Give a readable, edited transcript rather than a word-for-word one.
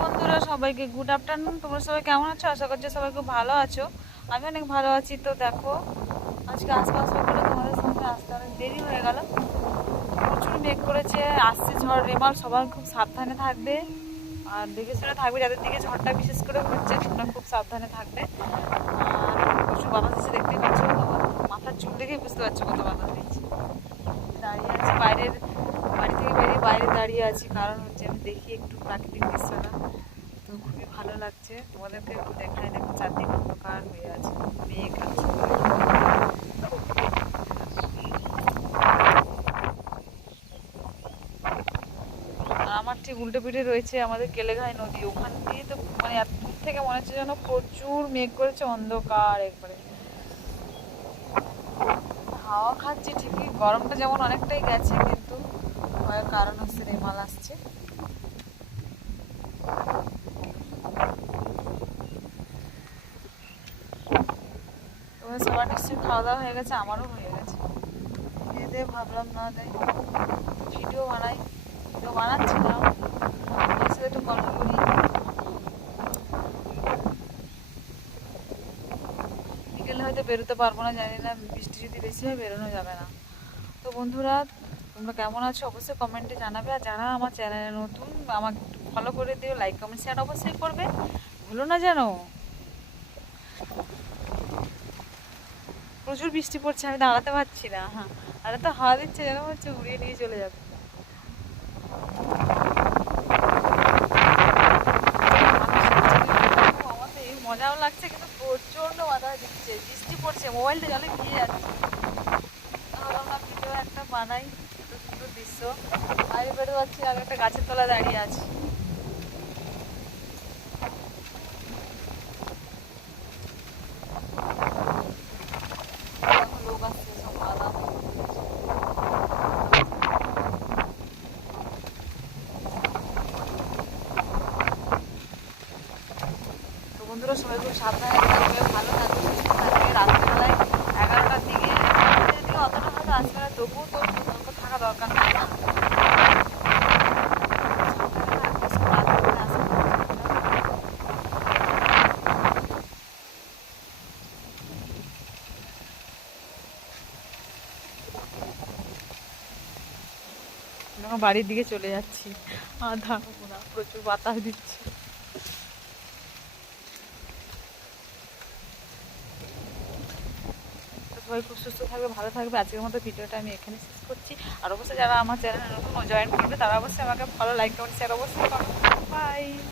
বন্ধুরা সবাইকে good afternoon. তোমরা সবাই কেমন আছো? আশা করছি সবাই খুব ভালো আছো। আমি অনেক ভালো আছি। তো দেখো, আজকে আসবে করে তোমাদের সামনে আসতে অনেক দেরি হয়ে গেল। প্রচুর মেঘ করেছে, আসছে ঝড় রেমাল। সবাই খুব সাবধানে থাকবে আর দেখে শুনে থাকবে। যাদের দিকে ঝড়টা বিশেষ করে হচ্ছে তোমরা খুব সাবধানে থাকবে। আর প্রচুর বাতাস দিচ্ছে, দেখতেই পাচ্ছ। মাথার চুল দেখেই বুঝতে পারছো কত বাতাস দিচ্ছে। দাঁড়িয়ে আছি বাইরের, বাড়ি থেকে বেরিয়ে বাইরে দাঁড়িয়ে আছি, কারণ হচ্ছে আমি দেখি একটু প্রাকৃতিক দৃশ্যটা। তো খুবই ভালো লাগছে, তোমাদেরকে একটু দেখাই। দেখো চারদিকে অন্ধকার হয়ে আছে, মেঘ আছে। আর আমার ঠিক উল্টো পিঠে রয়েছে আমাদের কেলেঘাই নদী। ওখান দিয়ে তো মানে এত দূর থেকে মনে হচ্ছে যেন প্রচুর মেঘ করেছে, অন্ধকার একবারে। হাওয়া খাচ্ছি ঠিকই, গরমটা যেমন অনেকটাই গেছে, কিন্তু ভয়ের কারণ হচ্ছে রেমাল আসছে। তোমাদের সবার নিশ্চয়ই খাওয়া দাওয়া হয়ে গেছে, আমারও হয়ে গেছে। খেয়ে ভাবলাম না তাই ভিডিও বানাই। ভিডিও বানাচ্ছিলাম, এর সাথে একটু গল্প করি। বিকেলে হয়তো বেরোতে পারবো না, জানি না, বৃষ্টি যদি বেশি হয় বেরোনো যাবে না। তো বন্ধুরা, তোমরা কেমন আছো অবশ্যই কমেন্টে জানাবে। আর যারা আমার চ্যানেলে নতুন, আমাকে একটু ফলো করে দিও, লাইক কমেন্ট শেয়ার অবশ্যই করবে, ভুলো না যেন। প্রচুর বৃষ্টি পড়ছে, আমি দাঁড়াতে পারছি না। হ্যাঁ, আর তো হাওয়া দিচ্ছে, যেন হচ্ছে উড়িয়ে নিয়ে চলে যাবে। আমার তো এই মজাও লাগছে, কিন্তু প্রচন্ড বাধা দিচ্ছে, বৃষ্টি পড়ছে, মোবাইলটা জলে ভিজে যাচ্ছে। ভাবলাম না ভিডিও একটা বানাই, এত সুন্দর দৃশ্য। বাইরে বেরোতে পারছি, আমি একটা গাছের তলায় দাঁড়িয়ে আছি। দেখো লোক আসছে, সব বাধা। তো বন্ধুরা, সবাই খুব সাবধানে থাকবে, ভালো থাকবে, সুস্থ থাকবে। রাত্রেবেলায় 11টার দিকে, আমাদের দিকে অতটা হয়তো আসবে না, তবুও তো সতর্ক থাকা দরকার, তাই না? সাবধানে থাকবে, সব রাত করে আসবে। এখন বাড়ির দিকে চলে যাচ্ছি, আর থাকবো না, প্রচুর বাতাস দিচ্ছে। তো সবাই খুব সুস্থ থাকবে, ভালো থাকবে। আজকের মতো ভিডিওটা আমি এখানে শেষ করছি। আর অবশ্যই যারা আমার চ্যানেলে নতুন জয়েন করবে, তারা অবশ্যই আমাকে ফলো, লাইক, কমেন্ট, শেয়ার অবশ্যই করবে। বাই।